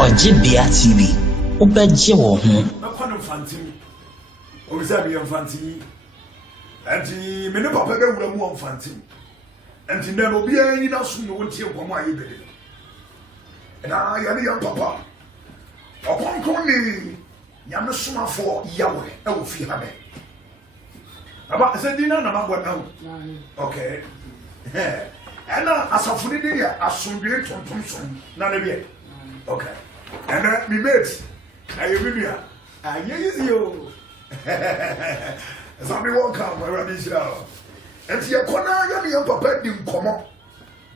Ojibia TV, Ubeji wo ho. Akwana mfanti. Obisa bi mfanti. Anti me ne papa ga wura mu mfanti. Anti na no bia yin na so no wontie komo aye bede. Na ya ne papa. Ɔkrɔnkrɔnyi Nyame Somafo Yawoh e wo fi ha be. Aba se dina na magwa na ho. Okay. Ana asafuni de ya asundwe tonton so na ne be. Okay. And me mate, I will easy yo. Somebody welcome, my rabbi Israel. And to your corner, you papa didn't come up.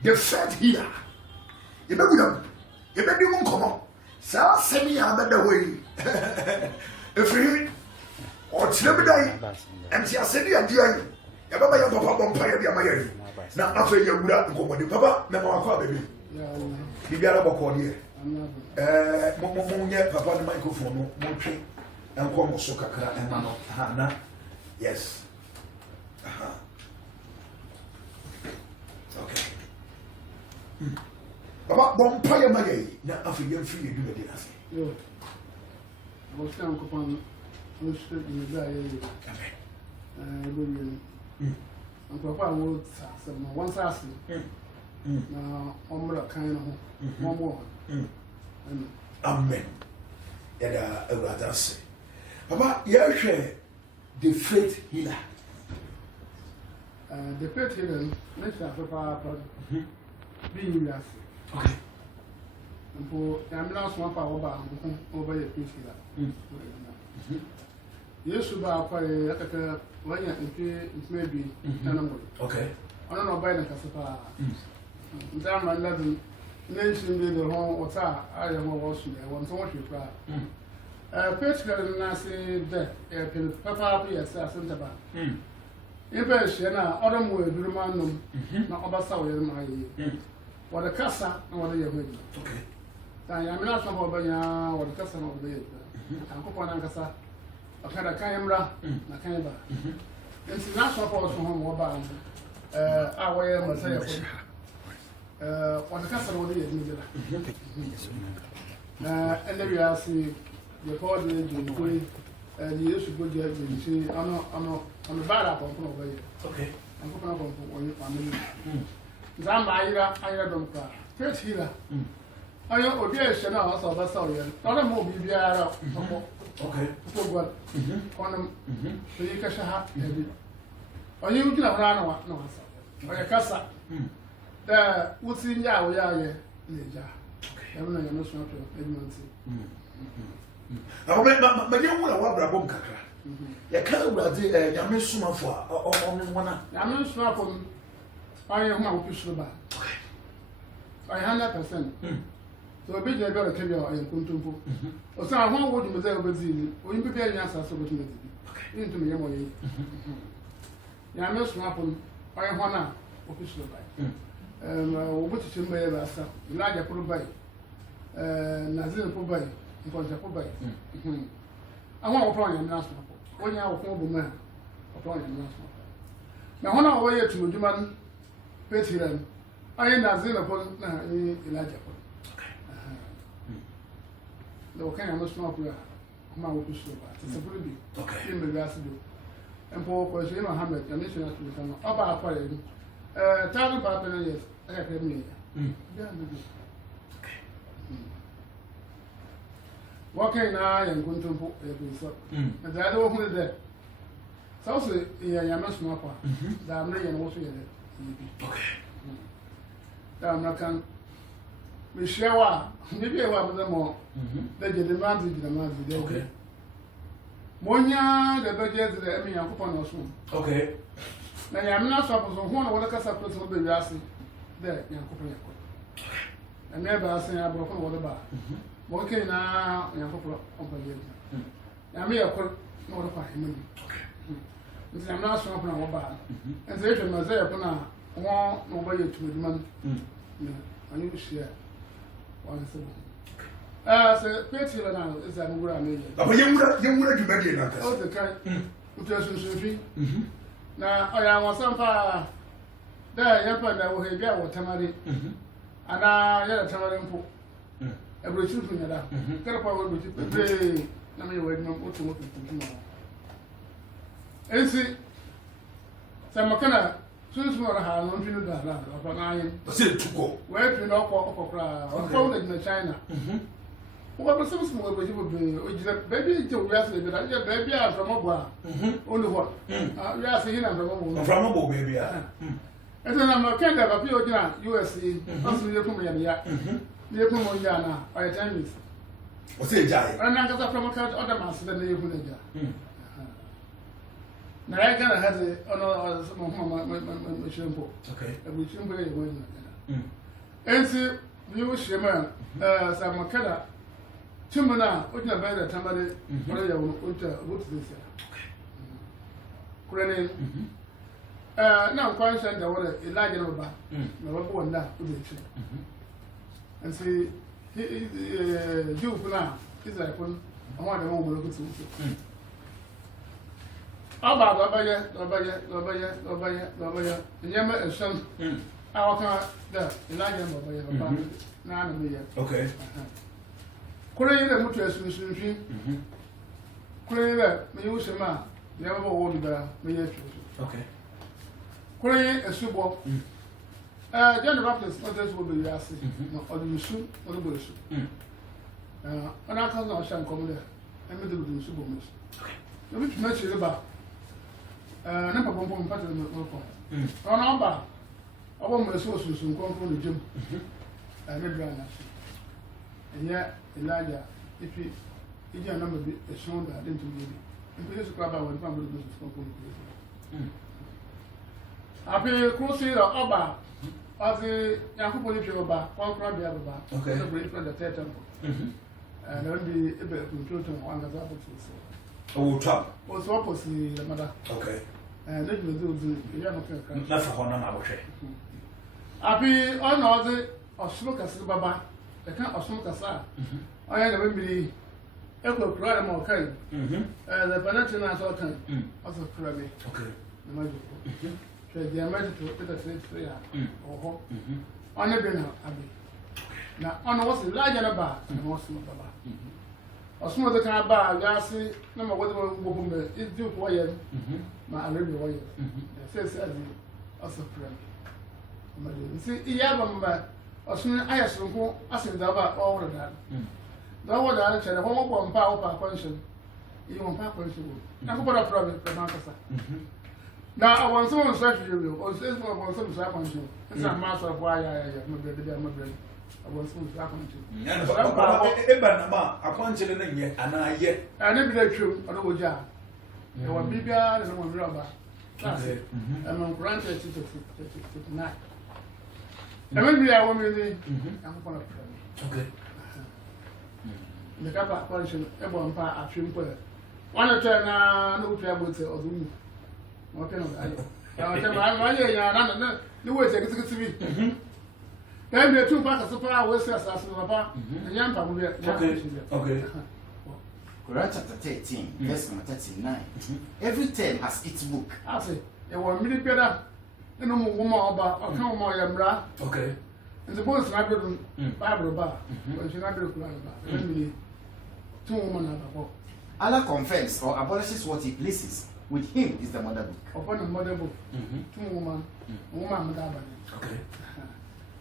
The fed here. You know them. You bet you won't come up. So send me another way. If you or Tilabidai, and she has said, you are doing. You have a papa bumpire, the Amaya. Now, after you would have come with the papa, never baby. You got a book on here. Momonya papa the microphone mo twe enko mo so kakra ema no ha na yes okay papa bon paye magay na afiyam fi edu de ase yo mo stan ko pan mo stan ni da ye bo papa mo sa mo wan sa ase na omra kan no mo mo Amen. Yada Ewadase. Papa, you share the faith healer. The faith healer, let's have Papa being yes. Okay. And for I'm not one power over your faith healer. Yes, about when you maybe okay. I don't know by the Casapa. Damn, I love nation the home or I am also there. I want to watch you cry. Particularly, I say that Papa be assassin about. If I share now, Autumn will do man, not about Saudi my what a cassa and what are you doing? Okay. I am not some of the what the custom of the I'm Copan and Cassa. I've had a camera, a camera. It's not so far from home or bound. I wear myself. What the customer will do, and then we are seeing the coordinator and the issue good judge. You see, I'm a bad apple over here. Okay, I'm going to go for your family. I don't cry. First healer. I know objection also, that's all. Not a more be okay, for what on them, so you can have or you can have run no answer. Or a cassa. What's in Yawoh, yeah, everyone knows not to but you want to walk a bomb cracker. You can't rather Nyame Somafo or only one. I'm not sure from I am now push the back. I 100%. So a bit I got a carrier and Kuntumpo. Or some one would you there with you, or you prepare your answer opportunity. Into me, Nyame Somafo, I am one now, push the back. What is in my last larger put by Nazil put by because I put by. I want to plan your national. When you have a former man, applying your national. Now, when I wait to do man, Pettiran, I am Nazil upon Elijah. The kind of national prayer, come out to show that. It's a pretty big. Okay. In the last do. And for President Mohammed, a mission to become about a parade. Thousand Papa, yes, I have me. Walking now and going to put and the other one there. So, Yamas Mapa, the American also. Okay. Down Nakan. We share maybe I want them more. They get demanded the man. Okay. Monya, the budget, the Emmy and Coupon also. Okay. Now, I am not supposed to want to work as a person will be asking there, young couple. And never asking about what about. Okay, now, young couple of years. I may have put more of him. Okay. I'm not sure about and they should myself upon a one nobody to demand. I need to share one. So, Petty now is a good idea. But you would have been the kind of na oya won sampa da ya pa na wo he bia wo tamare ana ya tamare mpo ebro chifu nya da kare pa wo chifu be na me wo edum otu mo tutu mo ensi samakana sunsun ora ha no ntinu da la pa na ayin se tuko we tu no okokra o ko na China o ba so mo go chifu be o jira baby je o ya se be da je baby a from obo a onu ho ya se hina from obo baby a eto na mo kenda ba pi o jira USA asu ye kuma ya ye kuma ya na o ya Chinese o se jai ana ngasa from ka other mass da ye kuma ja na ya kana haze ono mo shempo okay e shempo ye wo na ensi ni wo shema sa makala tumuna o jina ba da tamare ora ya wo o ta wo tu se kurene na nkwan shan da wala ilaje na ba na ba ko wanda ku de ci ensi ju kuna Israel kun amma da mu lo ku su aba babaye nyama esam awaka da ilaje na babaye ba na na me ya okay kure ile mutu esunsunfi kure ile me yuse ma ya ba wo da me ya chu okay kure esubo John Baptist others will be yasi no odusu odubusu ana kan na shan komo there eme de odusu bo mus okay no bit match ile ba na papa pom pata no ko ona ba obo mo eso sunsun konfo no jem me bra na enya ilaja ifi iji anamba bi eson da den tumbi bi yesu kwa ba won pa mo do konfo no ape crusade oba Azi yakupo ni pyoba kwa bia baba okay so great friend the temple and then the ebe kuntoto wanga za botu so o trap o so oposi mada okay and then you do ya no kan na fa hono na bohwe abi ona ozi osuro kase baba e kan osuro kasa oya na bemiri ekwo kura ma okai the penalty na so kan also kura me okay na majo so the amount to put the free ya oho ona be na abi na ona was large na ba na was no baba osmo de kan ba yasi na ma wode bo bo me is due to wire ma arabi wire say as also friend ma de see iya ba mba osmo ayaso ko asin da ba o wora da wo da chere ho mo bo mpa o pa conscience yi mo pa conscience na ko boda problem pe ma kasa na awon so on search you o se so awon so sa conscience isa ma so bo ya ma be de ma be awon so sa conscience ya na e ba na ma akwanchere na nye ana ye ani bi da twem ono woja e wa bibia na mo mira ba class am grant it to na e me bi awon mi ni am ko na okay the kapa conscience e bo mpa atwem po one turn na no twa bote odum okay no ayo ma ya na ni wo je kitiki bi then the two parts of power was as papa and young papa okay Quran chapter 13 verse number 39 every term has its book I say e won mi peda eno mo wo ma oba o kan mo ya mra okay and the boys na do Bible ba o shi na do Quran ba then mi two woman na ba Allah confirms or abolishes what he pleases. With him is the mother book. Upon the mother book, two woman mother. Okay.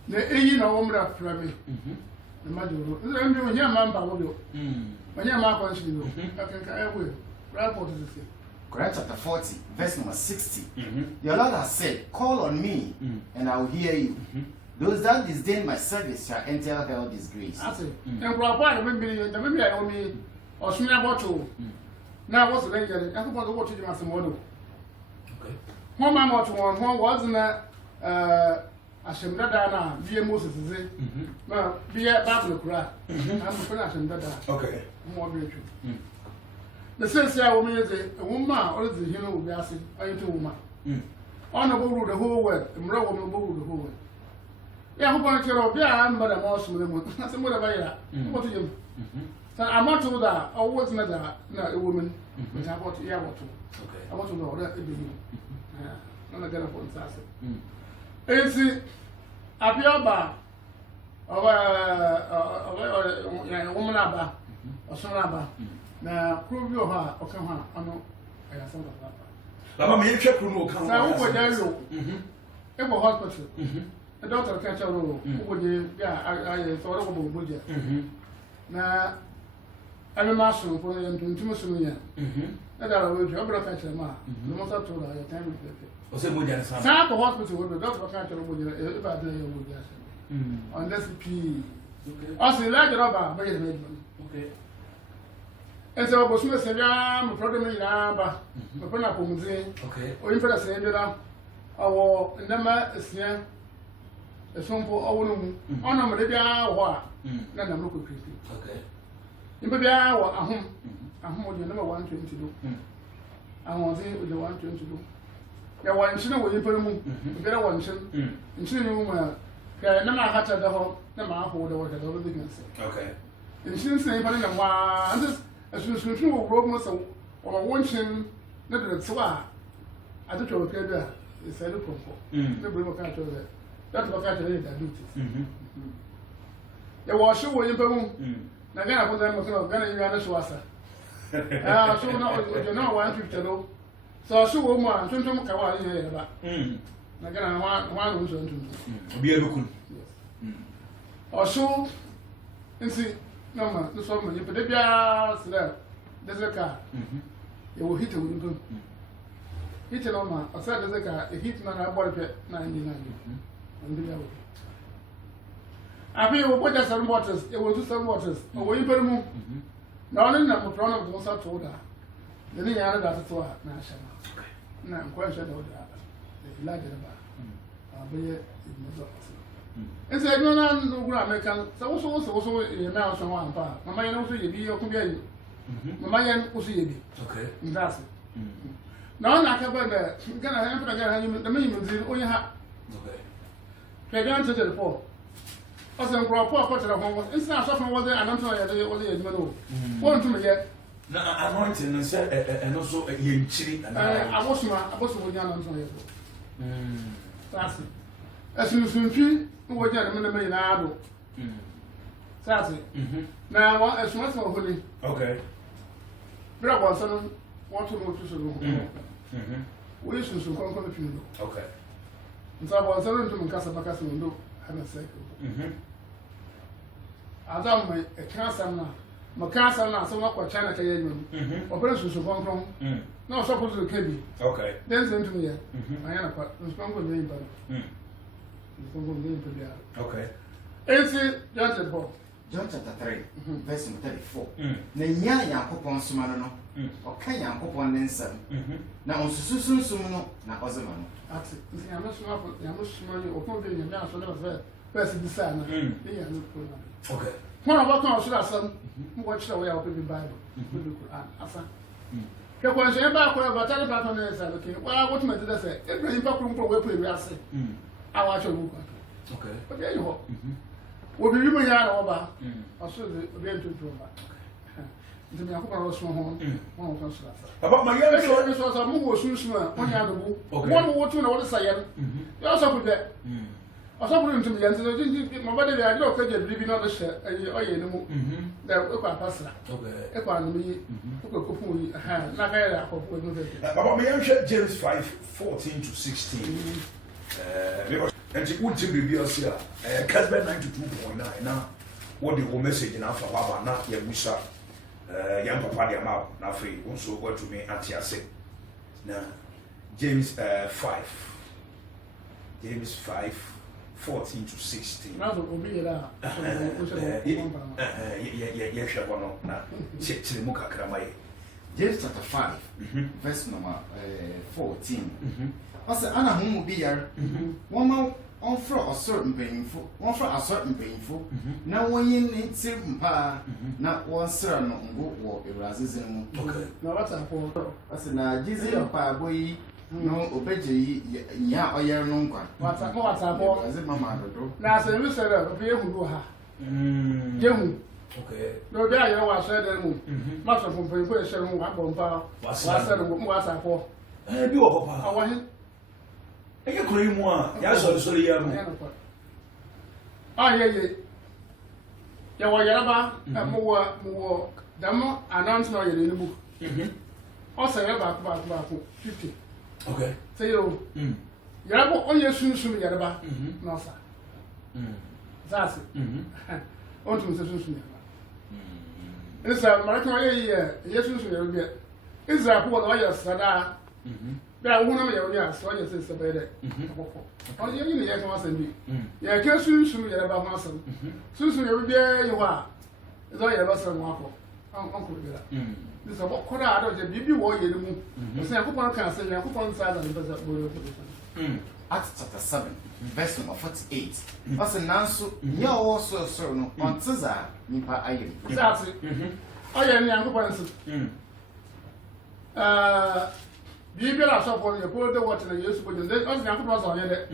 The eyi na woman from me. The mother. I'm doing here, man, Pablo. When you're my conscience, I can will. Rapport is the same. Quran chapter 40, verse number 60. Your Lord has said, call on me, and I will hear you. Those that disdain my service shall enter hell disgrace. I say, and Papa, the maybe I only or swim about to. Now, what's the danger? I suppose what you must model. Okay. One man or one wasn't a Shemdana, be a Moses, well, be a Bible cry. I'm finishing that. Okay. More virtue. The sense I will mean a woman or the hero will be asking, are you two woman? Honorable the whole world, and row the whole world. Yeah, who want to be a but I'm also with them. That's what about what to you. So I'm not told that I was not a woman, but I want to hear what to. Okay. I want to know that it be you. na na gana for nsase esi abioba ya woman aba osona aba na kuro bi o ha o ka ho ano aya san papa baba me yehwe kuro no ka ho sa wo go dayo e go hospital the doctor ka cha ro wo je ya aye so ro go bo je na ame ma so ko en tuntum so no ya na da ro je obro ka cha ma no mo sa to ra ya time pepe o se mo je sa sa ko hospital wo the doctor ka cha ro bo je e ba de yo wo je asa unless p also la jara ba ba ye me okay ese o bo so se bia mo problem ni na ba mo pe na ko muzi okay o yin fera se ndela awo ndema esia esompo awo no mu ona mo de bia wo a na na mo ko kriti okay imbe bia wo ahom o de na 120 do ahom ze o de 120 do ya wa nchina wo yin pere mu be na wo nchina ni mu ma ka na ma hata da ho na ma ho da wo da wo de ganse okay nchina sin pa na wa antes asunsun wo ro mo so wo nchin na de twa a to twa ka da se lo konko na bre mo ka to da that ba ka to da diabetes ya wa shi wo yin pere mu na gana ko da mo so gana yin na so asa so na o na 150 do so so wo mu a tuntum ka wa yin ba na gana wa no so tuntum obi ebukun o so nsi no ma no so ma ni pede bia sira deseka e wo hit wo ndum hit no ma o sa deseka e hit na ball pe na ndi na ndi ndi ya wo abi wo boja some waters e wo do some waters o wo yimpere mu na ono na mo prono mo sa to da ni ya na da to a na shama na nkwa sha da da e la de ba abaye mo zo ese no na ngura American so wo ye na so wa ampa mama ye no so ye bi okun bi ayi mama ye no so ye bi okay ndase na na ka ba da gana ha mpa gana ha ni da me yimzi onye ha okay ke gan to the poor osen kro poor ko tera ho insa so fun wo de ananto ye de wo de yima no won tu me ye na anointing no say no so ye nchiri na abosu nya ananto ye so ndase asunsunfi wo je na me me na ado sase na wa asuma so ho ni okay bra bo so no want to know to so no wo yesu kon kon fi no okay nsa bo so no ntum kasa bakasa ndo ana cycle adam me e kansa na makasa na so ma kwa chana ka ye nyu opere susu kon kon na so ko zo kebi okay then ntum ye anya na kwa nspon ko ni ba okay. John chapter 3, verse 34. Na nya Yakobon suma no. O ka Yakobon ne nsam. Na onsusu sum no na ozema no. Ati, Nyame suma ni o ko be Nyame aso na verse bi sa na. E ya no ko na. Okay. Mo ba kan so asam, mo wa chira wo ya o pe Bible, o pe Quran, asa. Ke ko nse ba ko ba tale ba to na esa lo ke. Wa wo tuma ti da se, e be pa kru we pe wi ase. Awa cho lu ko. Okay. O de yo. Wo bi mo ya na wo ba. Aso de o de ntutu ba. Nti me akọ ro so ho. Won kan so asa. Papa ma ye so so mo wo sunsun a won ya do bu. Won wo tu na wo sa ye. Yo so ku de. Aso bu ntum ye nti mo ba de ya de o ka je bibi na do hye o ye ne mu. Da e kwa pasra. Okay. E kwa no yi. E kwa kopu yi. Na ka ya akopu no de. Papa ma ye James 5:14 to 16. Because and you would be here, Kessben 92.9. Now, what the whole message in Alpha Baba, not Yamusa, young Papa Yamau, now free, also go to me at Yase. Now, James 5:14 to 16. Now, will be there. Yes, now, Chimuka Kramai. James chapter 5, verse number 14. Ose ana homu bi yar won fra osor mpanyimfo na wonye ne ti mpa na won sra no ngo wo ewrazeze mu na wata ko ose na jizi mpa boyi no obeje yi nya oyer no nkwa wata ko ase mama dodo na se mi sere obi ehuru ha jehu okay no dia ye wa sere de mu ma so mpanyimfo e sere mu wa bompa wa sere mu wa sa ko bi wo papa awahi Eye kuro yi mu a ya so ya mu. Ah ye. Ya wa yaraba mo damo announcement ye ni book. O say ba 50. Okay. Say yo. Yaraba onye sunsun yaraba no sa. That's on to sunsun yaraba. It's a Maraka ye sunsun yaraba. Israel ko na ya sada. Be a wona ya woni aso ya se be de. O ye ni ye kan asan bi. Ya ke sunsun yaraba ho asan. Sunsun yaraba ye wa. Ezo yaraba san wa ko. An ko be da. This about Kora, I don't be war you. Say, I hope I can't say, I hope on side and the Acts chapter 7, verse number 48. What's an answer? You also so no on Caesar, Nipa Ayim. Exactly. I am young ones. Be better shop on your poor water and use for the day. I was on it.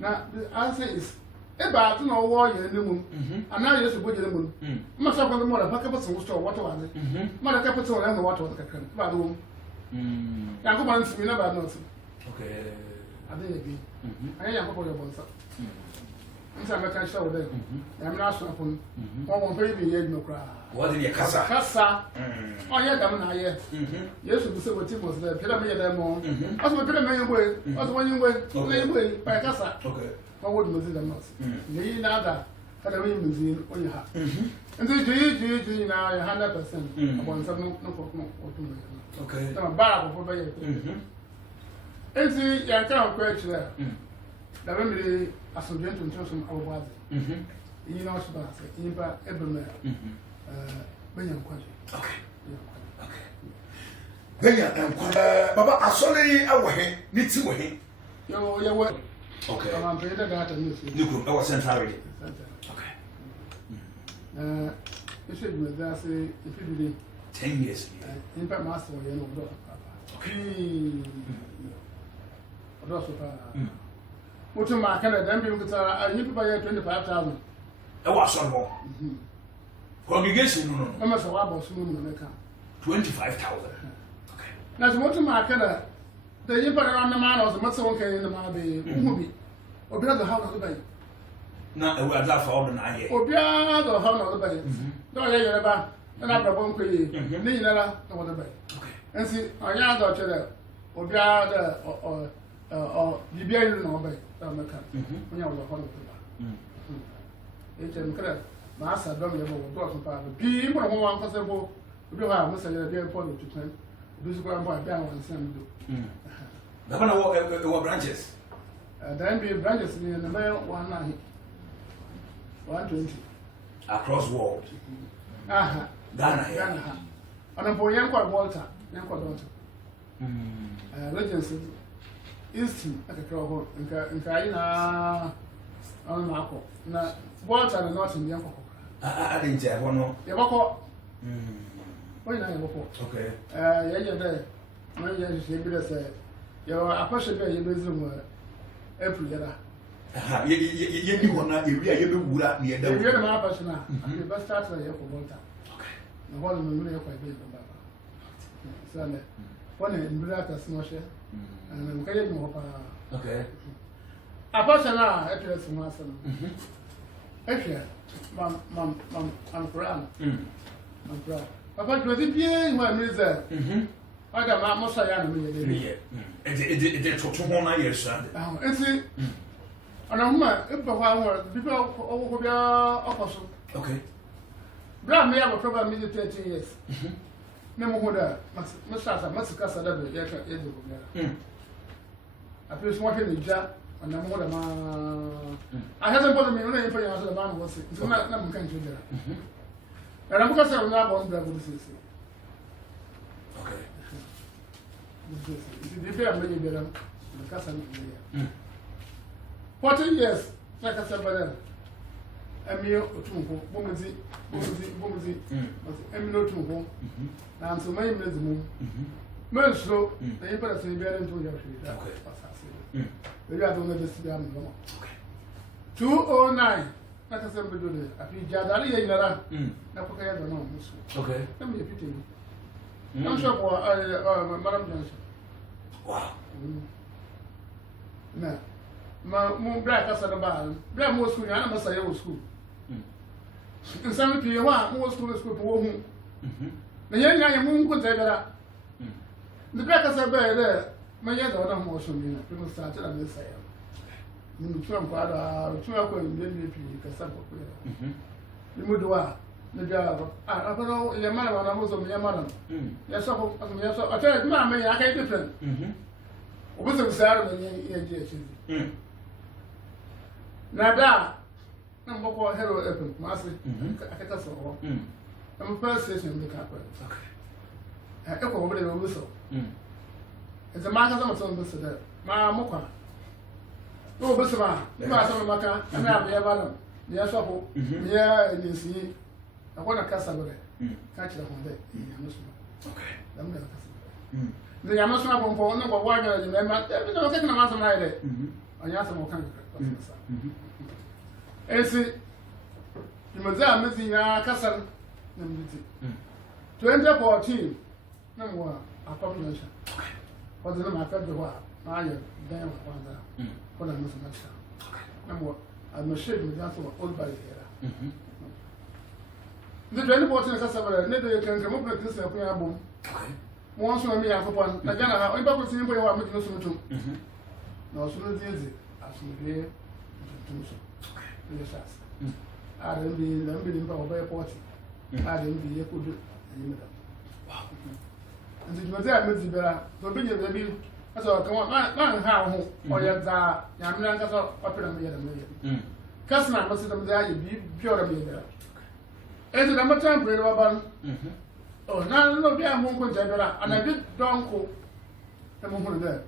Now, the answer is. Eba no war ye ni mu ana yesu boje ni mu ma so ko mo la pa ka pa so store water wa ni ma la ka pa so la no water ka kan ba do ya ko ban simi na ba no so okay ade ye bi aya ya ko ko yo bon sa nsa me ka show de ya me na so apon mo pe bi ye no kra what in your kasa o ye dam na ye yesu bu se wo ti mo se pe da me ye da mo o so pe da me ye boy o so wo yin boy le boy pa kasa okay I would not the mouse. Me nada, had a ring museum on your hat. And then do you now 100% upon some no or 2 million. Okay. No, bar for by and see, you can't question there. The remedy as a gentleman to some our body. You know, in back every man. When you're question. Okay. Benya Baba asole awahe niti wahe. Yo what? Okay. I'm afraid that I miss you. Look, I was central. Okay. You should be there, say, if you did 10 years. In fact, master, you know, okay. What to my Canada, then people could tell I need to buy 25,000. I was some more. Congregation, no. How much about soon in the account? 25,000. Okay. Now, what to my Canada? The impact on the man was a much okay in the movie. Or be the house of the bay. Not a word for all the night. Or be the house of the bay. Don't let you ever, and I won't pay you. Neither over the bay. Okay. And see, I am got to the or be other or the beer in our bay. When you are the whole of the bar. It's a master, don't ever go to power. People who want possible, we do have Mr. Dear Pony to turn. This is what I'm going to send you. What branches? Then be branches in the mail 120 across world. Aha, Ghana. And I'm for Yanko Walter, Yanko Daughter. Legends Easton at the Crow in Kaina on Marco. Now, Walter and not in Yanko. I didn't say one. Yabako. Why not Yabako? Okay. Yeah, my young Shabby said, you're a person by your business. April, you knew one night, you would have near the real person. You best start for Walter. Okay. The whole million quite big. Sunday. One in Brata Snosher, and I'm getting more. Okay. A person now, April Master. April, I'm proud. I'm proud. About 20 years, my mother. I got my most I am. It's for 2 years. And see, and I'm not people over there opposite. Okay. Brad may have a problem in 13 years. No more that must cast a level. I feel smart in the job, and I'm more than I haven't bothered me when I put out the man was it. So I'm not going to do that. And I'm going to say, I'm not one brother. Okay. If you are many better, the cousin. 14 years, like I said, by then. Emil Otumpo, Bomazi, Emil Otumpo, and so many minutes moon. Most slow, the emperor said, bear into your feet. Okay. Maybe I don't know this to be on. Okay. 209, like I said, we do it. I feel Jadali in the land. Okay. Let me pity you. I'm sure for Madam Johnson. Wow. na mo bra ka sa ba bra mo school ya na mo sa ye wo school nsam pie ho a mo school wo hu na ye nya ye mo nko ta gara the bra ka sa ba ye ma ye da da mo so mi na mo sa ta na me sa ya ni mo twa kwa da twa kwa ni le pie ka sa ko ya ni mo do a ne ja no ye ma na mo so mi ye ma na ya so ko ya so ata ma me ya ka different obuso bisara na ye je chi nada na mboko hello epen masi akata so ho am first station de ka kwa okay e ko obere obuso eze ma ka so so obuso de ma mokwa no obuso ma so maka na abia bala ne so ho ne ni si akona kasa bere ka chira ho de ya so okay dam de kasa ne ya ma so ma pompo no ko wa ga de ma e bi no ke na ma so na ide anya so mo kan esi imazaa mezi na kasar na miti 2014 na mwa population wadi na maka dewa na ayo dan wa kwanza kona musu na cha na mwa amashid mi dan so old by era the 2014 kasar bara ne de kan kan mo practice na kunya bom mo so mi ya kopon na gana ha ba ko tin bo ya miti no so mutum na so no diezi asumbe mutum so yes R&B lambi nimba obaye poti R&B yekodo yimeda wow nti jumate amezi bera to bi nyebe bi aso kan man ha ho oya za nyamira nka so opera me yeda me kasna ma se dam da ye bi biora me yeda enti na mata mpre ba ban oh na no bi amon ko jabera ana bi donko e mo hono de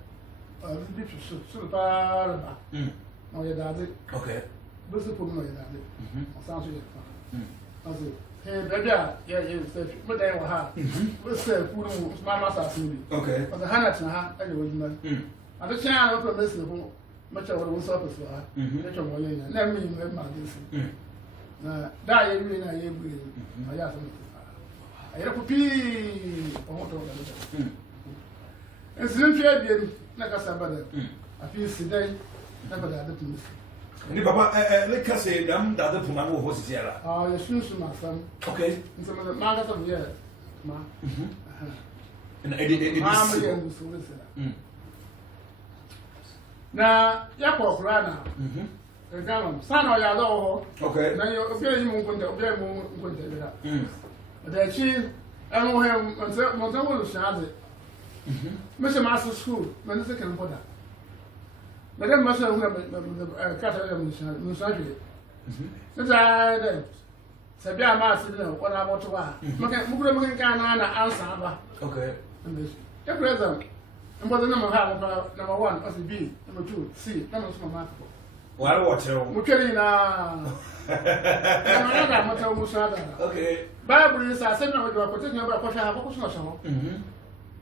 bi so pa ba no yeda de okay bese po mo yeda de o san so yeda aso he bebia ye se mo dai wa ha bese fu no mama sa so bi okay o da hana tna ha aye wo juma ado chen ala pro mese ko mo cha wo so pa so ha ne cho mo ye na mi me ma de si na da ye wi na ye bu na ya so aye ko pi o ho to da ensin fi abie na ka sa ba da afi sidai na ba da de ni papa le kase dam da de puma wo ho si ala ya sunsu ma fam okay nso ma ga so ye ma na edi ma ma ye nso le se na ya ko kura na gam sana ya do ho okay na yo obi yi mu nkonta obi mu nkonta bira da chi anu he mo se wo shaade me se ma school me se kan boda madam masa huna kata da mun shaje sai da sabi ama asibina ko na boto ba maka mukure maka kana na ansa ba okay the present mbodo na mo ha number 1 as B number 2 C number so ma ko wala water mukere na na da mata mu shada okay bible is say na do ko te na ba ko sha ba ko so so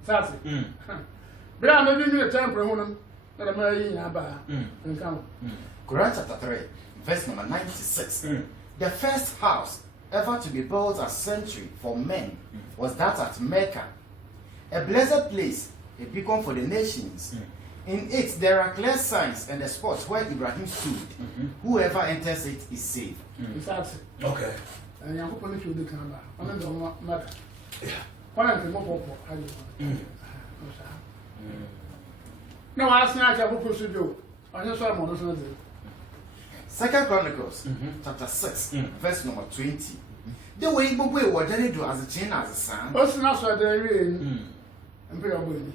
sase bra na bi ni temple hu Quran chapter 3, verse number 96. The first house ever to be built as sanctuary for men was that at Mecca, a blessed place, a beacon for the nations. In it there are clear signs and the spots where Ibrahim stood. Whoever enters it is saved. Okay. No, I snatch a book to do. I just saw one of Second Chronicles, chapter 6, verse number 20. The way you go, what did do as a chain as a son? What's not so there in and pay away.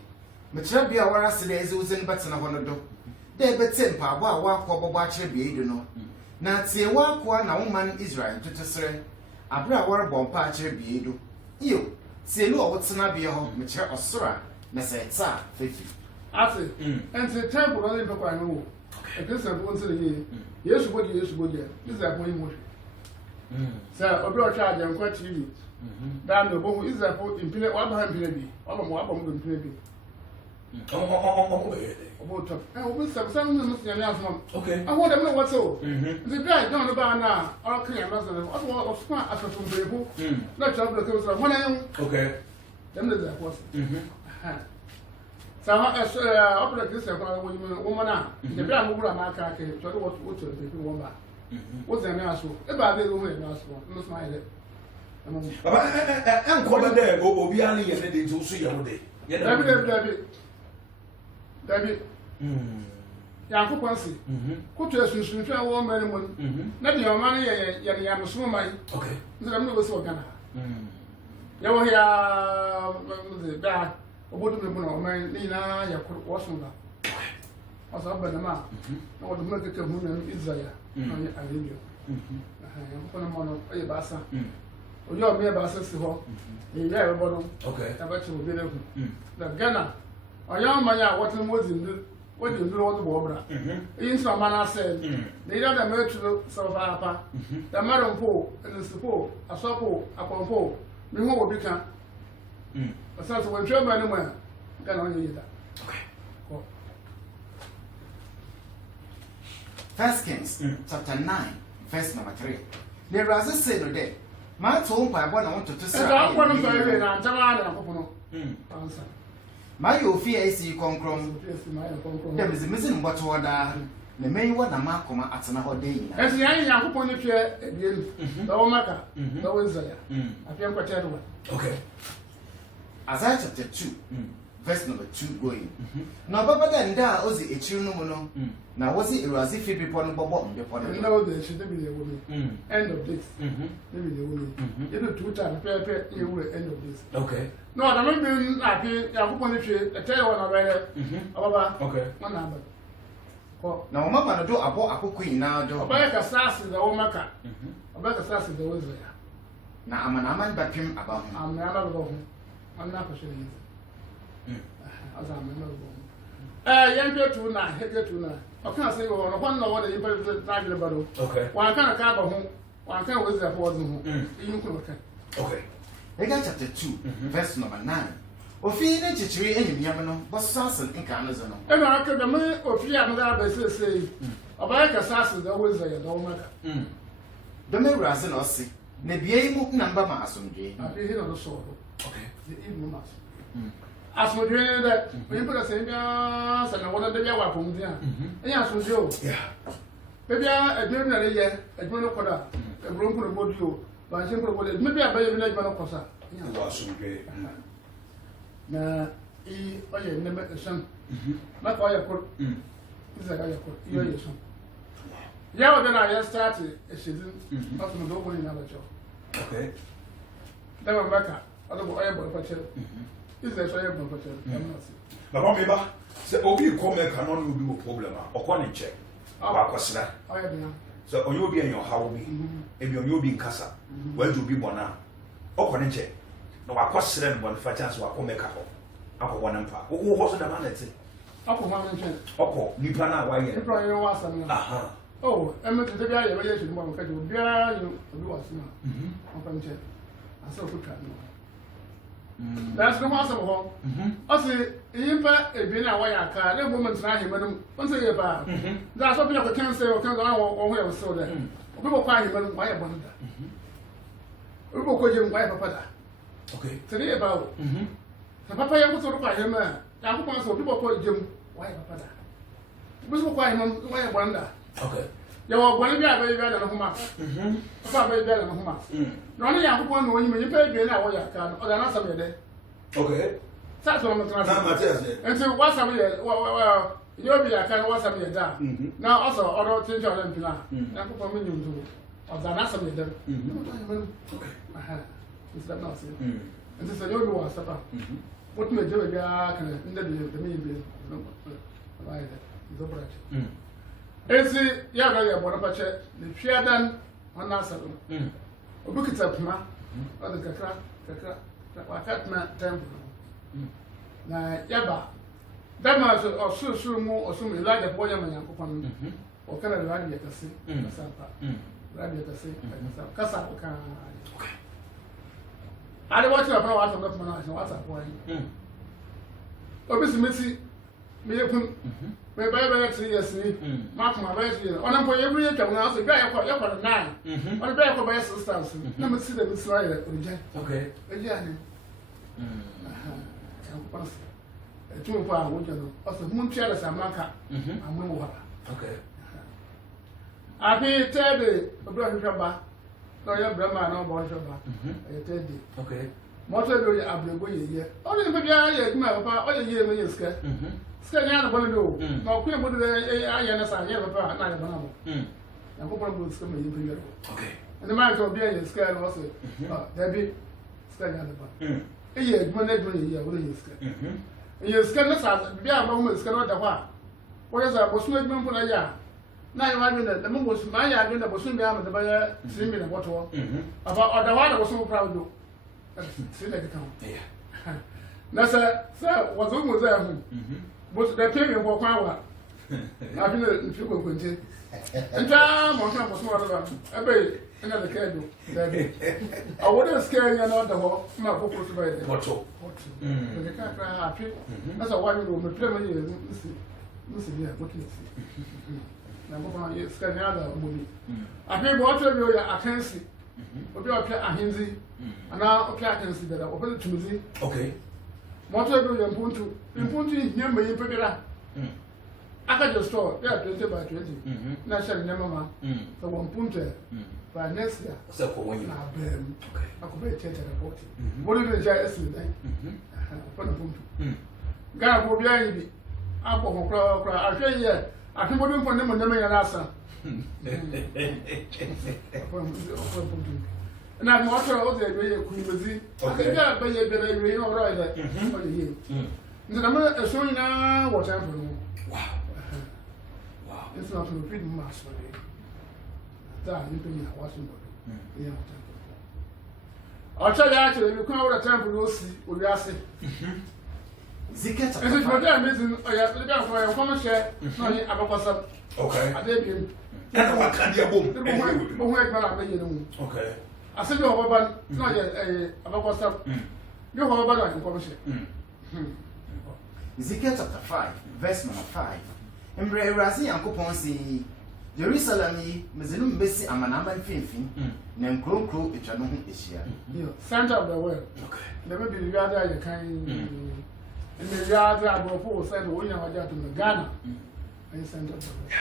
Mature be our accidents who's in better than one of them. They bet temper, walk over watch a be, you know. Now, see a walk one a woman Israel to say, a bra war bomb patch a be, you see, no, what's not be a home, mature or sora, Messa, 50. I say, and the temple only for I know. A Christian once a year. Yes, what you used to go there. This is a point motion. Sir, a broad charge and quite TV. Damn the boy is a put in Pillar 100. All of my album in Pillar. About top. I will some okay. I want to know what's all. The guy down about now, all clear master of smart as a from Bible. Not trouble the coast of 1 a.m. Okay. Then there's a was. So opera Christian woman the brand who am I cracking to what to the people one. What's the name? About the woman last one. No smile. I'm calling there. Go be only and they do see your day. David. Yanko Kwansi. Kutu esunsun a wo mani mu. Na bi o mani ye ya musumo mai. Okay. Nza mu go so Ghana. Yawoh ya da obodu me bu na o man ni na ya wo so ba. Asa ba na ma. Na wo dum keke hu na Israel. Na ya Arabia. Yanko kono mo no e ba sa. Oyo me ba sa si ho. E ya e bodo. Okay. Ta ba chi obi na hu. Na Ghana. Oya manya what Moses what you do what the Bobra. In some manner said, they don't have much to Somafo. The Madam Po and the Supo, a Sopo, a Pompo, we won't become. A sense of when German anywhere can only eat that. Okay. 1 Kings chapter 9, verse number 3. The Raza said today, my told by one I want to say, I'm going to say, I'm telling you, answer. My fear is you concrom. There is a missing what order. The main one a markoma at another day. As the young upon the chair again, the Omaka, the Windsor. I feel quite one. Okay. Isaiah chapter 2, verse number 2 going. Now, Papa then there was a children. Now, was it as if people on Bob? You know, there should be a woman. End of this. Maybe the woman. You do 2 times, prepare, you will end of this. Okay. No, I don't mean happy. I hope on the tree. I tell you what I read. Okay. One number. Now, Mamma do a boy, a queen now. Do a sass is the Omaka. About a sass is the Windsor. Now, I'm an aman back him about him. I'm never going. I'm not for sure. As I'm never going. Young girl to night, head to night. I can't say one know what you put the target about. Okay. One kind of car home, one kind of was there for them. You can. Okay. Again, chapter 2, verse number 9. Ofi na chichiri enyim yam no, bo sansen nka no zo no. E na aka da me ofi am da ba sei. Oba ka sasu da wo zaya da wo maka. Do me raze no si. Na bia yi mu namba ma asomdwe. Abi hi no so. Okay. The even mas. Asomdwe da, we put say bia sa na wona da bia wa pom dia. Enya asomdwe o. Yeah. Bia edwem na re ye, edwem no koda. Ebro nko no bodio. Ba nche nko bodio. Me bia ba ye bi na edwem no kosa. Enya asomdwe. Na oye neme san na ko ya ko isa ga ya ko iyo ye san ya o na ya start e season of no do ni na ba cho Okay. da ba baka ado bo oye bo pa che isa so ye bo pa che am na si Na ba me ba se obi ko me ka no bi wo problem a okọ ne che ba kwasra oye bia so onye obi enyo ha obi ebi onye obi nkasa wa ju bi bona okọ ne che no wakwasra no fa chance wa ko me ka ho akọ na mpa wo ho so da ma na te akọ ma nche okọ nipa na wa ye e pro ye wa san na aha oh em te bia ye ba ye shi mo ka ju bia you obi wa san na on nche asa ko ka no that's no was ho ase yimpa ebi na wa ya ka na moment na he manum on se ye ba da so bia ko kan se o kan ga wo ho ye so da obi ko kwa he manum wa ye bonda obi ko je ngwa ye papa da okay tiri ye ba o papa ya ko so kwa he ma ya ko so obi ko jem wa ye papa da obi ko kwa he manum wa ye bonda okay ya wo boni bia ba ye bia da no huma papa ba ye bia da no huma no ne ya ko no onyi me yipa ebi na wo ya ka no o da na sam ye de okay sa so no tana na Matthias enti wasam ye yo bi ya ka no wasam ye da na also odo tinja ole mpina na ko mi nyum tu o da na sam ye de okay aha is that not so enti so yo bi wa sapa what me je we bia kana nda de me bi no ba ye do brache esi ya ga ya bora pache ni fiadan ona sa obi kita pima o de kakra wakatna tempo na yaba dama so mu osum ilaja boya manyankopon o kana radio kase kasapa radio kase kasa ka okay ale watch up na watch up na watch up boy obi simeti me yekun me ba 3 years ni ma kuma ba 3 years ona mpo yebu ye twa na so bia ye ko 9 ona bia ye ko ba substance na me si da me sra ye orija okay eja ni two for also moon chair as a marker. I'm no water. Okay. I pay 30 a brother Jabba. No, your brother, no boy Jabba. 30. Okay. Motor do you have the way? Only if you are my papa, all the year when you scare. Scare down the window. No, queen would I understand. You have a part, not a banana. And Papa will scream in the Okay. and the man will be a scare also. There be scare down the bar. A year, when they do you, what you scare. And you scare us, be a moment, scare the what? What is that? Was no good for a year. Now, I mean, the moon was my idea that was soon be able to buy a swimming and water. About the water was so proud of. See like account. Yeah. That's a sir was almost there. But the payment for power. I've been in people continue. And time on campus more than a bay another candle. I wouldn't scare you not the whole my book was by the bottle. The can't cry happy. That's a one room, play when you listen here, what you see. Now, you scare another movie. I pay water, you are a fancy. Obi apia ahenzi ana opia ahenzi dada obi tumuzi okay moto do yampuntu impuntu nyamba yipedera aka just store yeah 20 by 20 na share nyama ma so wampuntu by next year so for when you na bem okay akobe tete report what do you say esi then for the puntu ga go bia yi bi abo ho kra ahwe ye atembodu mpo ne mo nyama ya asa and I'm not sure what they're doing. I think that by a better all right. And I'm showing now what happened. Wow. Wow. It's not to repeat mass. That you can watching. I'll tell you actually, you come out of temple, you'll see what you are saying. Ziketa. And it's for them, isn't I have to go for a common share. Okay. I did him. Okay. I said, you're over, not yet about stuff. You're over, I can commission. Ezekiel chapter 5, verse number 5. Embre Razi Yankopon si Jerusalem yi mezenum besi amanama mfimfin na nkronkro etwa no ho ehia. Center of the world. Okay. Never be the other you can and the other above said we are to Ghana. And center of the world.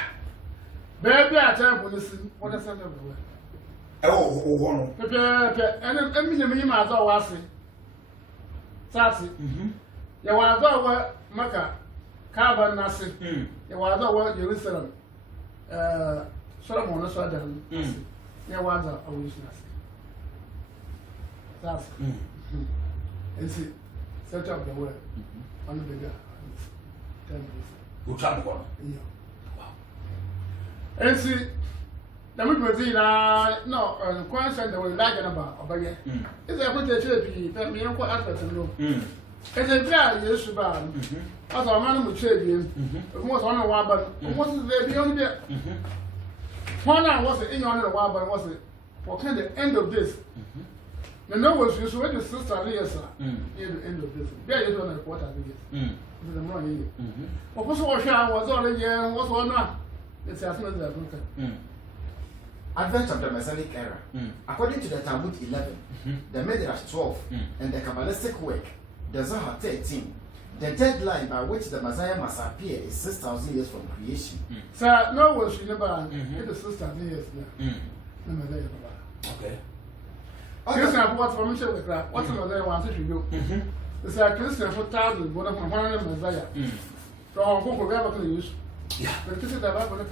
Baby, I tell you, what is center of the world? Oh, and me, my dog was it. Sassy. You want to go Mecca, Carbon Nasi. You want to go Jerusalem. Solomon, so done. You want to wish Nasi. That's and see, center of the world. On the bigger. 10 Wow. And see, the movie no, question that we like about Obey. It's a good church, but me uncle asked to know. It's a dry years about as a man would trade him. Most on a while, but what is there beyond there? One was it in on a while, but was it for kind of end of this? The no was you so the sister years, near the end of this. There you don't know what I think. The morning. Of course, was all a year, was one not. It's as much as Advent of the Messianic era. According to the Talmud 11, the Midrash 12, and the Kabbalistic work, the Zohar 13, the deadline by which the Messiah must appear is 6,000 years from creation. Sir, no one should never get the 6,000 years now. Okay. Christian, what's from Michelle with that? What's another one to do? It's like Christian for thousands, one of my Messiah. From whom we ever can use. Yeah. But this is the Bible.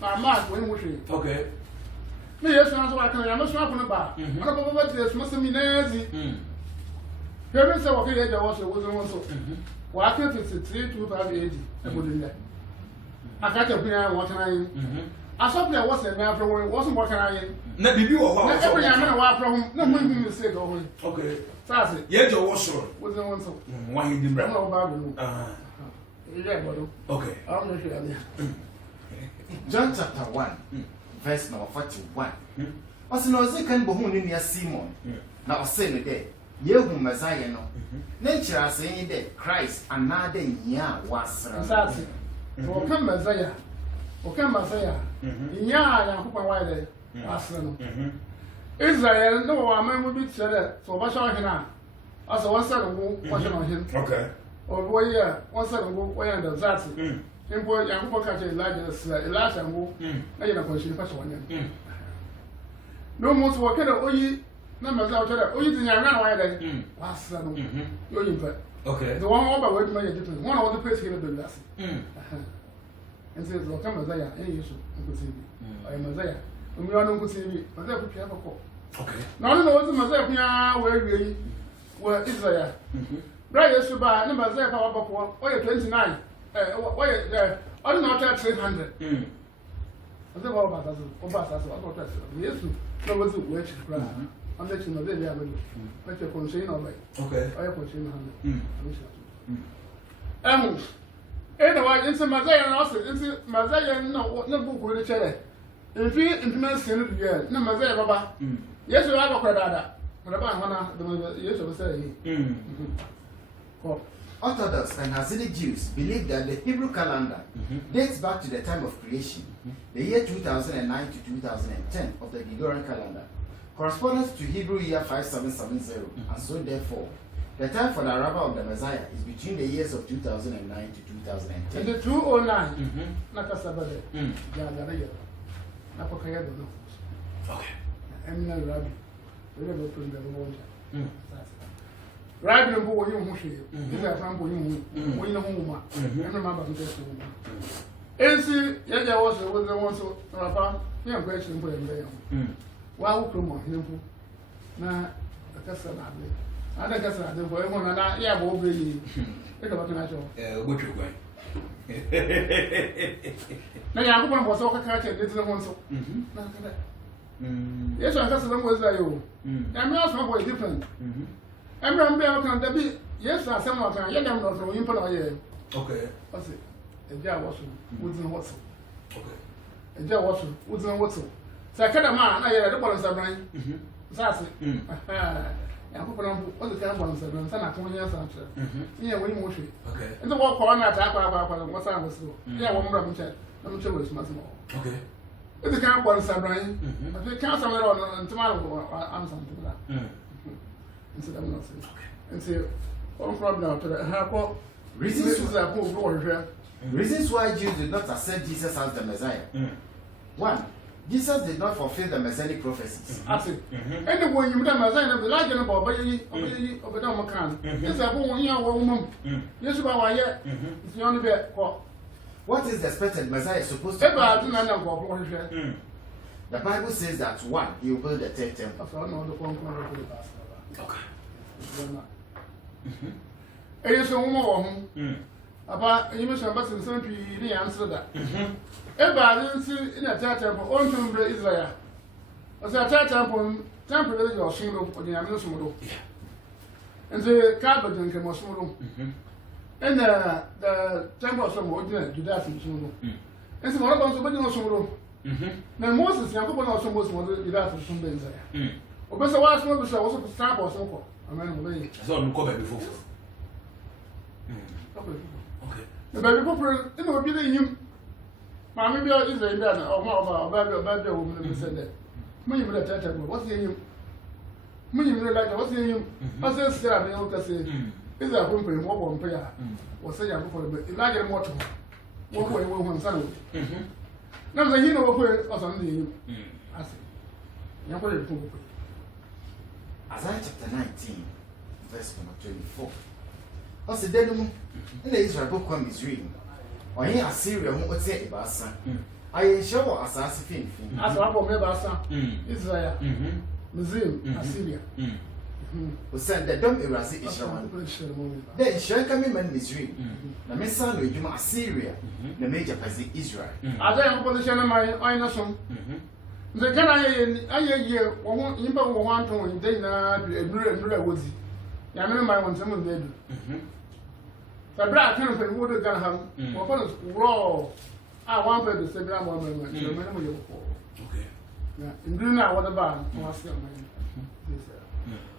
My mark when we okay. Me, yes, I can. I'm not sure on the bar. I don't know what this must mean. Parents say, okay, there was a woman so. Well, I can't fix it 3 to 5 80. I wouldn't let. I got to be on what I I saw there was a man from where it wasn't what I am. Not be you or Every young man from no one mistake over. Okay. Sassy. Yet your was sure. Was the one so. Why you didn't know about yeah, okay. I'm not sure. John chapter 1, verse number 41. Also, no second Bohun near Simon. Now, say the Yehu Messiah no. Nature saying that Christ another year was Sassy. For come Messiah. For come Messiah. Yeah, I'm hoping why they was Israel, no, I remember be said so much on him. As I was saying, watching on him. Okay. or boy, one second, way under that. And boy, young people catch Elijah and go, I don't question one. No more working at Oyi, numbers out there. Oyi in your run away. Last son, your infant. Okay. The one over where made a difference. One of the place here to last. And says, well, come Messiah, any issue, Uncle TV. I am Messiah. We are Uncle TV, but that would be a call. Okay. Now, I know the Messiah where we were Israel. Right, yes, to buy number 0 before, or 29. I don't know, 300. I said, well, about us, about us. Yes, no one's wage to cry. I'm letting you know they are with you. Let your conscience away. Okay. I have conscience. Anyway, into Messiah and also into Messiah, no book with each other. If you implement the year, no Messiah, Baba. Yes, you have a credit. But about one of the years of say. Orthodox and Hasidic Jews believe that the Hebrew calendar dates back to the time of creation, the year 2009 to 2010 of the Gregorian calendar, corresponds to Hebrew year 5770, and so therefore, the time for the arrival of the Messiah is between the years of 2009 to 2010. And the 209, Nakasabade, Yadaya, Napokaya, Okay. I'm not rabbi. We never put the water. Rabbi and boy, you who see, these are from you, we know whom I remember to test you. And see, Yaja was the one so about young question for him there. Wow, come on, him. Now, the Cassandra. I think that's not the boy, one and I, yeah, will be. Think about the natural. What you going? Now, Yakuban was all catch it, little one so. Yes, I guess the was like you. I'm not so different. I'm not going to be, yes, I some of them, yet I'm not from Impel. Okay. What's it? A jar was wooden Watson. Okay. A jar was wooden Watson. So I can't a man, I had a balance of mine. Sassy. And put on all the kind of ones and I come here something. Yeah, we move it. Okay. And the walk on that about what I was doing. Yeah, one rubber chat. I'm sure it's much more. Okay. It's the kind of ones I'm running. But they can't somewhere on tomorrow. I'm something like that. And so I'm not saying. And say, one problem to the Reasons why Jews did not accept Jesus as the Messiah. 1. Jesus did not fulfill the Messianic prophecies. I said, anyway, you done Messiah, the larger about Bayi of the Damakan. Yes, I won't hear a woman. Yes, about why yet. It's the only bit. What is the expected Messiah supposed to do? The Bible says that 1, he will build the third temple. Okay. And you saw more about you must have been simply the answer that. Ever didn't see in a temple on to Israel. As a temple, temporary or single for the Amusimo. And the carpet came was small. And the temple of some ordinary Judaism. And some other ones were also. Now, Moses, Yakuban also was without some days there. But so I was also stamp or so. A man away. So I'm coming before. Okay. The baby popper, it will be the him. Mammy is a man or more about a bad woman who said that. Money with a tattoo, what's the name? Money like what's the name? I said, Sarah, I will say, is a home for him, walk on prayer. Or say, I'm for the like a mortal. Walk away one son. Now, the hero or something. I said, you're going to Isaiah chapter 19, verse number 24. What's the dead in the Israel book of Missouri? Or here Assyria, who would say about son. I am sure assassin. As I will never say, Israel, Museum, Assyria. Who sent the dumb Irasi Israel. Then shall come in Missouri. The Messiah will do Assyria, the major Pacific Israel. I don't position of my own. The can I hear one impossible one to in Dana, a woodsy. I mean, my one someone did. The black kind of wood gun hum, or for raw. I wanted to say, Grandma, okay. In Green, I was about was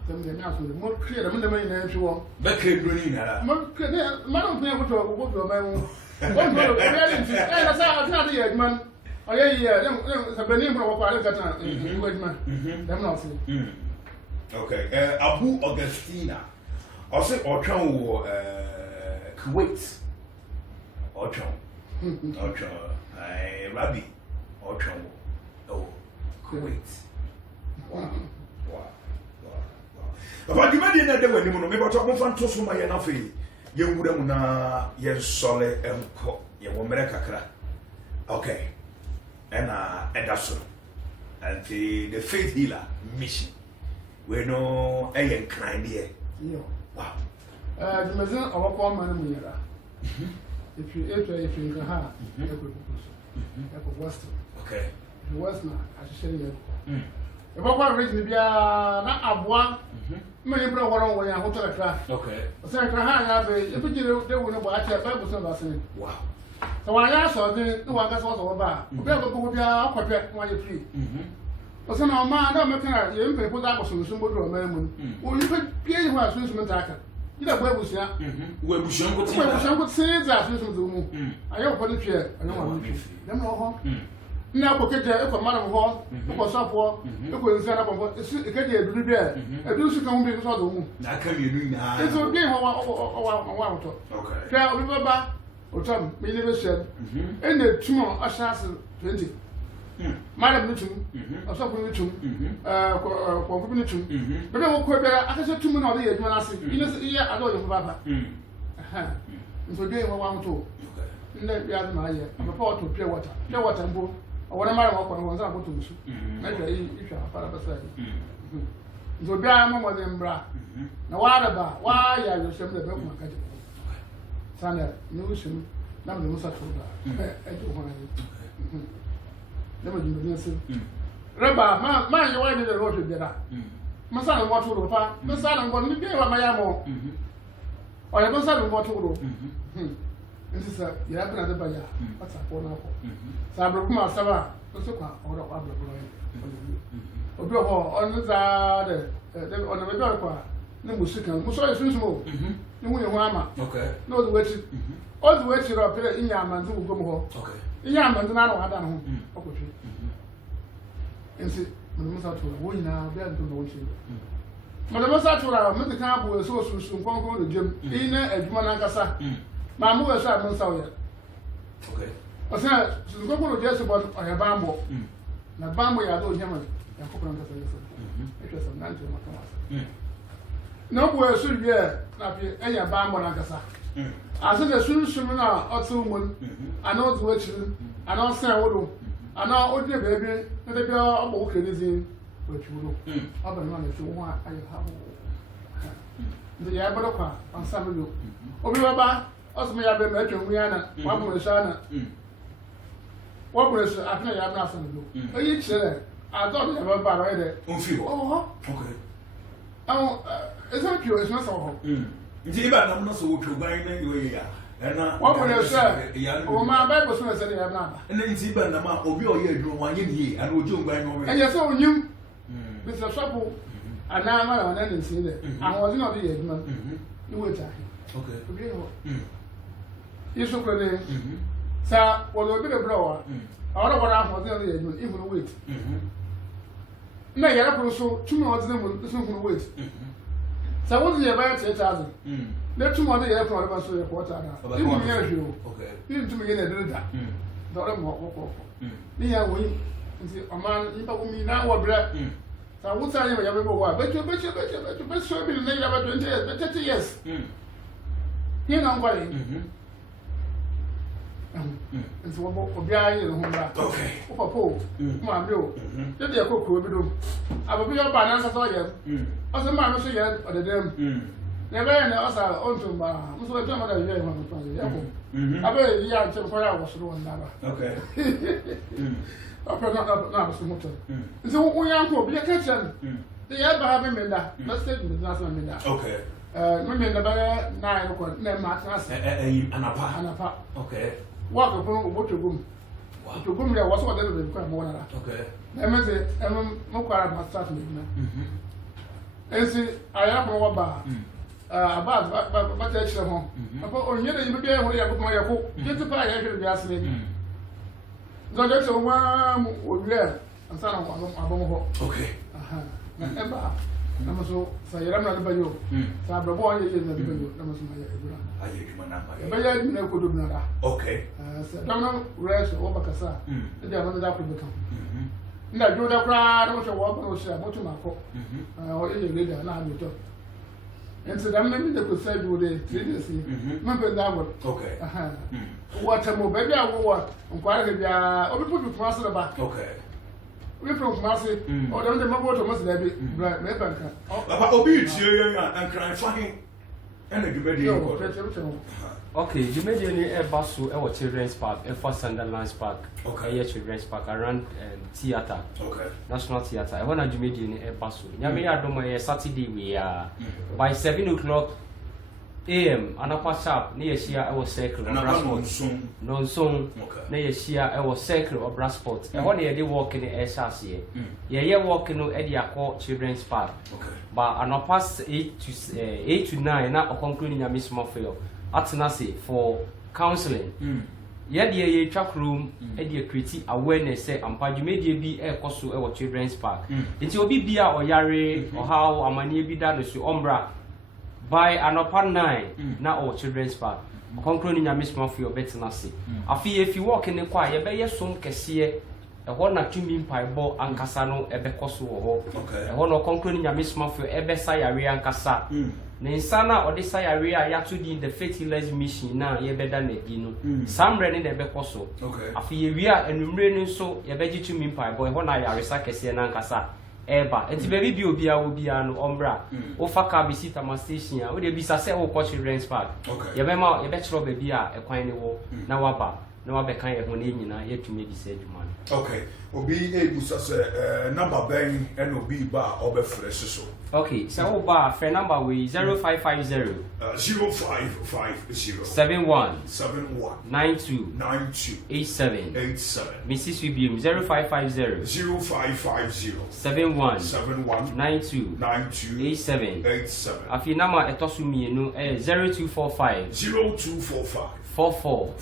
the more clear than the main name you want. But Green, Madam, Madam, what to a man. That's not the egg, man. Oh, yeah, the Benin of okay, Abu Augustina. I say, or Kuwait. Ochon. Rabbi. Ochon. Oh, Kuwait. Wow. But you made it when you know, maybe I'm from Tosuma Yanafi. You would na yen sole emko. You will make a okay. And that's all. And the faith healer mission. We know a young kind here. Wow. The Mazin of a common Mira. If you enter, if you can have a Western. Okay. The Western, I should say. If I want to reach me, not a one, many bro one way I hotel a craft. Okay. So I can have a if you don't know what I Bible says. Wow. So I asked her, no one gets also about. We have a good quartet while you free. But some of my other mechanic, you put that was some symbol of a man. Or you could pay who has Swiss attacker. You know, where was that? Where was your good say that Swiss moon. I don't put it here. I don't want to be. Them no now, pocket there, if a man of war, for support, you could set up a get a blue bear. A blue come because of the moon. Now, can you do now? It's a game of okay. Tell remember, or Tom, me never said, and the 2 more assassin 20. Madam Newton, or something Newton, Newton, but I will quit better. I said 2 more of the age when I see you. I know your papa. It's a game of 1 2. Let me add my year. I'm a part of pure water and boat. Or what am I walking on? I go to maybe if you are father beside you. So, be a moment in bra. Now, what about why are you sending the milk market? Sanya, no issue. Now, the Musa told her. I do want to. Never do the Rabba, man, you went in the road together. My son, what to do? My son, I'm going to be my amo. Or I don't say what to do. This is a Yapan at the Baya. What's a phone up? Sabra Sava, Soka, or Abra Boy. On the other, on the Medorqua, no Musican, Musa is small. No Wama. Okay. No, the way all the way to appear in Yaman to go home. Okay. Yaman, and I don't have done home. And see, Musa to the way now, they don't know you. Madame Satura, Mr. Camp was so soon go to the gym in a Jumanagasa. Mamma was at Monsawyer. Okay. I said, so go to just about a bamboo. Now, bamboo, I don't hear me. I put on the it was a 90 of no boy should be any bamboo Nagasa. I said, as soon as you know, or 2 months, I know the way you, I know Sam, I know all the baby, and the girl of crazy, but you know, other than if you want, I have the Yabaroka on Samuel. Over. As me have been making Rihanna, one was Shana. What was I think I have nothing to do. Each I thought you ever buy it. Oh, okay. Oh, it's not you, it's not so. I'm not so to buy anyway. And what would I say? Oh, my Bible said I have not. And then see by the amount of your year, 1 year, and would you buy no? And yes, so you, Mr. Supple, and now I'm not see that. I was not the age man. You wait. Okay. You should play. Sir, well, a bit of blower. I don't want to have even wait. No, you have also 2 months will wait. So, what's the about 8,000? Let 2 months here for us to report. Even here, you. Okay. You to me in a dinner. Don't walk. Me, I will. A man, you know me now, what breath. So, I would tell you, but you bet show me the name about 20 years, 30 years. You know what? And so, what be I in the home? Okay. Oh, my bill. Let the cook will be doing. I will be your balance as I am. As a man, so yet, or the dam. Never else are on to my so I don't know. I bet you are to 4 hours to one number. Okay. Not so much. So, we are be a kitchen. The other having been that. Let's take the last one. Okay. Maybe the better 9 o'clock, then Martin's and a pop. Okay. Walk upon what to boom. To boom there was what they would quite more. Okay. I meant it, and no car must start me. And see, I have no bar. But that's the home. Upon you, you be able to put my book. Get the pie, I should be asking. So that's a one would wear and son of a bomb. Okay. I'm so say I'm not about you. So boy is not about you. I'm so my Aye, you man. but I didn't go to another. Okay. So don't know rest over Cassa. They are not up to become. No, do the crowd, I was a walk on share, what to my coat. Or any leader, and I'm talk. And so that maybe they could say, do they seriously? Remember that one. Okay. What a more baby I will inquire if you are over put to master about. Okay. We from Massey, or don't the mobile to Master Debbie, Black Mebanka. About obedience, and crying fine. And the video. Okay, you made any air bus to our children's park, for Sunderland's Park. Okay, children's park around theatre. Okay. National Theatre. I want to make any air bus. Nyame adom Saturday we are by 7 o'clock AM and upper sharp near Shia our circle of Brasport. Non song near Shia our circle of Brasport. I want to walk in the SRC. Yeah, walking no Edia Court Children's Park. Okay. But an past 8 to 9 now concluding a Miss Somafo at Nasi for counseling. Yeah, the track room, Edia create awareness say and Pajumedia be a coso our Children's Park. It will be Bia or Yare or how Amani be done to Umbra. By an upon 9 now our Children's Park. Concluding a Miss Somafo better Nasi. I feel if you walk in the choir, you bear some cassia. A one or 2 mean pie ball and Cassano ebecoso. Okay. A one or concluding a Miss Somafo ebesaya and Cassa. Ninsana or this area yatu in the fertilized mission now ye better than you some running the becoso. Okay. A few and raining so ye beji to mean pie boy when I are Cassia and Cassa. Eba, and baby Biobia will be an umbra. Ofaka visit a station, would be Sase or Children's Park. Okay. Yabema, a bachelor baby, a quine war, Nawaba, no other kind of money, yet to make said man. Okay. Obi able to number bang and obi bar over fresh so. Okay, so bar fair number we 0550 0550 71 92 87 Mrs. Wibium 0550 71 92 87 Afi number etosumi no 0245 44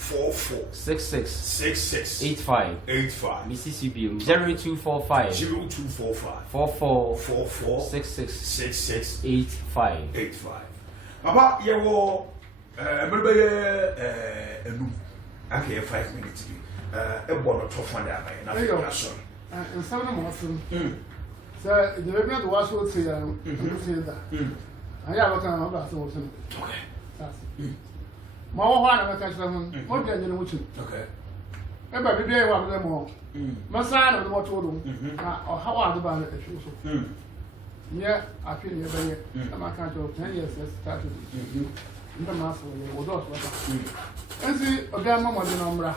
66 85 Mrs. Wibium 0245 44 66 85 About Yawoh, okay, 5 minutes. A bottle of fun that and some of them. Sir, the baby of the wash would say that. I have a kind of about something. Okay. More one of a catchman, more than you would. Okay. Every day, one of them all. My son of the water room, or how are the band at you? Yeah, I feel you're very. I'm a kind of 10 years started. In the master, or those. And see, a damn mamma in Umbra,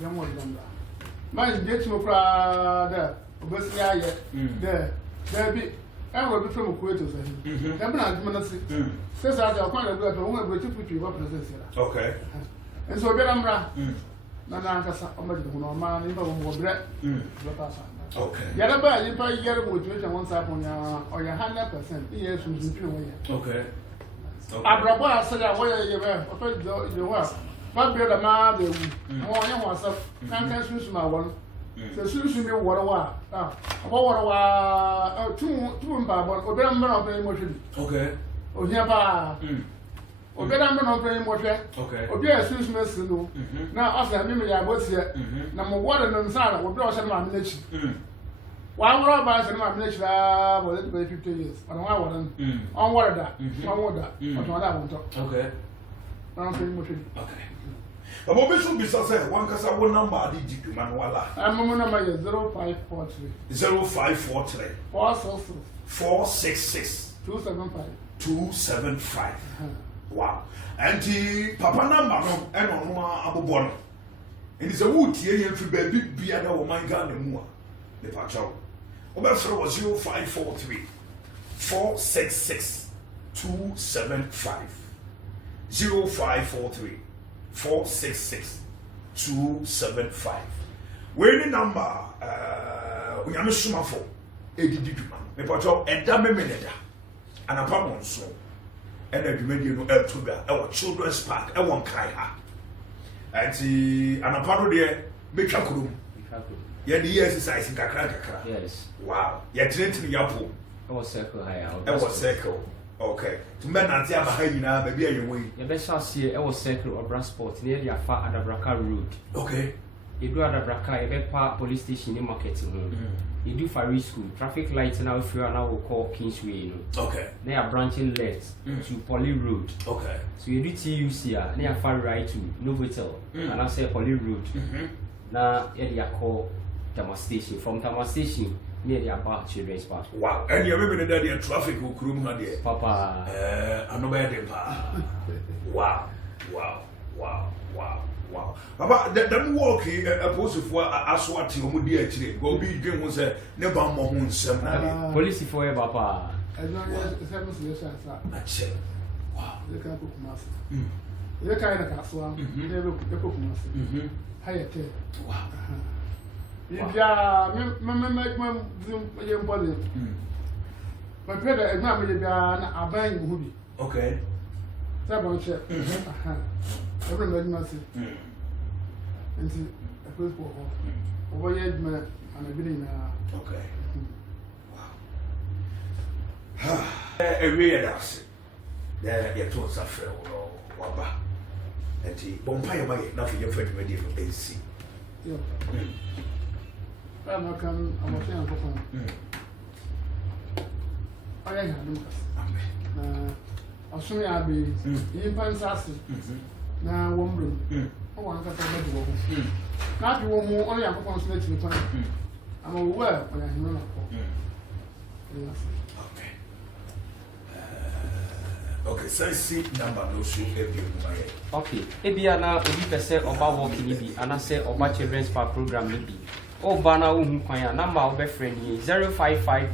young one Umbra. Mine gets no crowd there, Obessia, there be. I will be from a quater. I'm not going to say, says I don't quite agree, but I will to put you up as okay. And so, Umbra, Nanaka, no man, even more bread. Okay. Yadaba, you buy yellow with which I want up on your 100%. Yes, okay. Abraba said, I wear you were. But be the man, the morning was up. Can't choose my one. So soon as you know what a while. What a two and Baba, or better of the emotion. Okay. Oh, nearby. Or better of the emotion. Okay. Or be a Swiss no. Now, after I remember, I was here. Number one and Sana will blow some ammunition. Why would I buy some ammunition? Well, it's been 50 years. I don't want them. On what that? On what that? What I want. Okay. Okay. The moment should be said, one because I will number the Manuela. I'm a number 0543 0543 466 275. Wow. And the Papa number and on Abu Bon. And it's a wood here for baby beer or my gun and more. The Pacho. Over was 0543 466 275. 0543 466 275. Where the number Nyame Somafo edidi duma me pacho eda me meneda anapa monso and the media no eltoga e children's park e won kai ha anti anapa no de metwa kurum ye the exercise kakra. Yes. Wow. Ye training yapo was circle higher. It was circle. Okay. To men and Tia Mahayina, maybe a way. The best house here, it was circle or transport near the Afa Adabraka Road. Okay. You do Adabraka, a park police station in marketing. You do Fari School, traffic lights now if you are now call Kingsway. Okay. They are branching left to Poly Road. Okay. So you do TUC here, they are far right to Novotel, and I say Poly Road. Now, they are called Tama Station. From Tama Station, near the Abba Children's Park. Wow. And you remember that the traffic will crew there. Papa. I know where they are. Wow. Wow. Wow. Wow. Wow. Papa, them walking a post for Aswati Omudi actually. Go be game was a never more some. Police for you, Papa. I don't know if it's years. That's it. Wow. They can't cook master. They can't cast one. They will cook master. Higher tail. Wow. If you are, make my young body. But better, and now maybe I'm buying Hoodie. Okay. Seven check. Everybody must see. And see a place for over yet, man, and a bidding. Okay. Wow. A real dance. There, your toes are fair or Waba. And he bompire my nothing your friend ready for AC. I'm not coming, I'm not saying I'm I ain't had them. I'll show you I'll be in Pansassi. Now, one room. Oh, I'm going to go. Not you want more only a couple of minutes. I'm aware when I hear okay, so see number no show every okay. Ebiana, Obi Pese, Oba Walking Ibi, and I say Oba Children's Park program Ibi. Obana Umukwaya, number of a friend 0550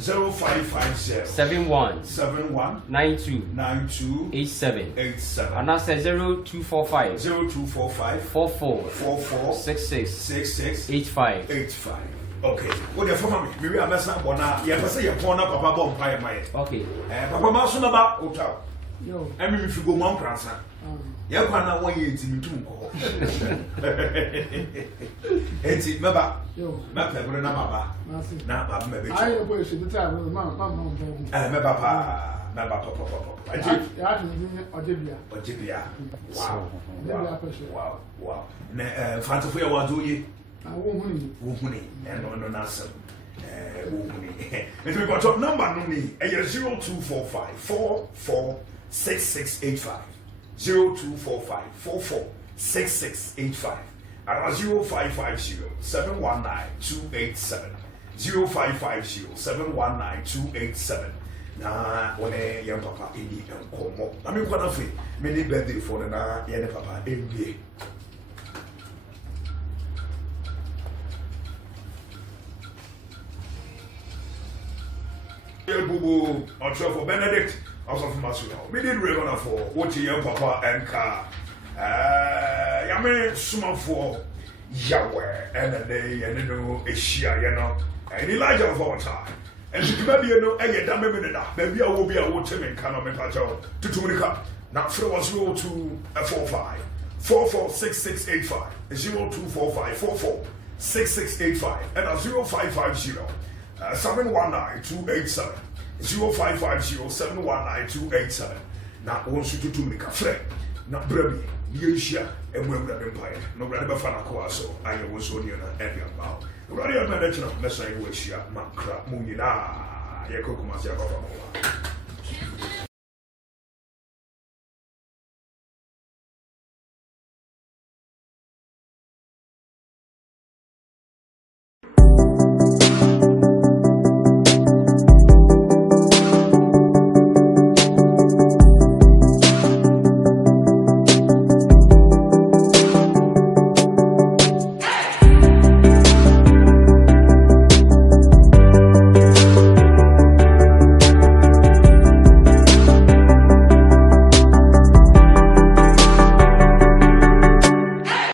0550 71 92 87 and I say 0245 44 66 85. Okay. What the family? Maybe I'm not bona. Yeah, but say you're born up Papa Bompire, my. Okay. Papa Masun about hotel. Yo. I mean, if you go Mount Cransa, you're going to 1 year to me too. It's Maba. Yo. Mapa, but not Maba. Maybe I wish the time with Mamma. Maba. I did. Odibia. Wow. Wow. Fantasia was doing. I won't Wohuni and on answer. Wohuni. And we got your number no me. 0245 44 6685. 0245 44 6685. And 0550 719 287. 0550 719 287. Na one young papa in the Como. I mean, what I many birthday for the young papa NBA. Bubu, for Benedict, also from Masuno. We did regular for what your papa and car. Yame Somafo, Yawoh, and a day, and you know, a Shia, you know, and Elijah of our time. And maybe you know, a damn minute, maybe I will be a water and can of Pacho to Tunica. Now, throw us 0245 446685, 0245 44 6685, and a 0550 719 287, 0550 719 287. Now, once you to make a friend, not Brabby, Yusha, and we're the empire, no rather Fanaco, so I was only an area about. Radio Manager, Messianic, Makra, Munina, Yakokumas Yababa.